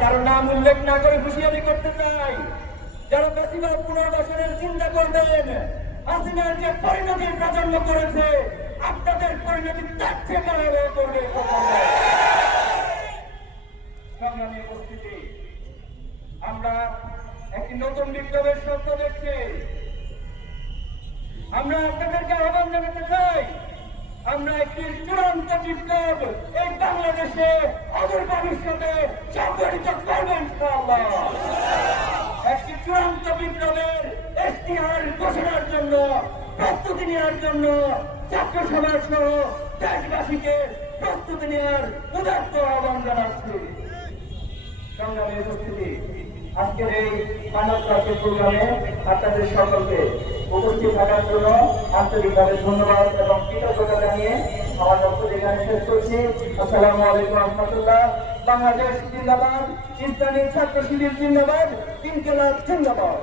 কারো নাম উল্লেখ না করে হুঁশিয়ারি করতে চাই, যারা বেশিরভাগ পুনর্বাসনের চিন্তা করবেন, হাসিনার যে পরিণতির প্রজন্ম করেছে, আপনাদের পরিণতি তার চেয়ে ভয়াবহ করবে। সংগ্রামী উপস্থিতি, আমরা একটি নতুন বিপ্লবের স্বপ্ন দেখছি। আমরা আপনাদেরকে আহ্বান জানাতে চাই, আমরা একটি চূড়ান্ত বিপ্লব এই বাংলাদেশে অদূর ভবিষ্যতে সংগঠিত করবেন ইনশাআল্লাহ। একটি চূড়ান্ত বিপ্লবের ইশতিহার ঘোষণার জন্য প্রস্তুতি নেওয়ার জন্য ছাত্র সমাজ সহ দেশবাসীকে প্রস্তুতি নেওয়ার উদাত্ত আহ্বান জানাচ্ছি। সংগ্রামী উপস্থিতি, আজকের এই মানব রাজ্যের প্রোগ্রামে আপনাদের সকলকে উপস্থিত থাকার জন্য আন্তরিকভাবে ধন্যবাদ এবং কৃতজ্ঞতা জানিয়ে আমার বক্তব্য এখানে শেষ করছি। আসসালামু আলাইকুম রহমতুল্লাহ। বাংলাদেশ জিন্দাবাদ, ইসলামী ছাত্র শিবির জিন্দাবাদ, ইনকিলাব জিন্দাবাদ।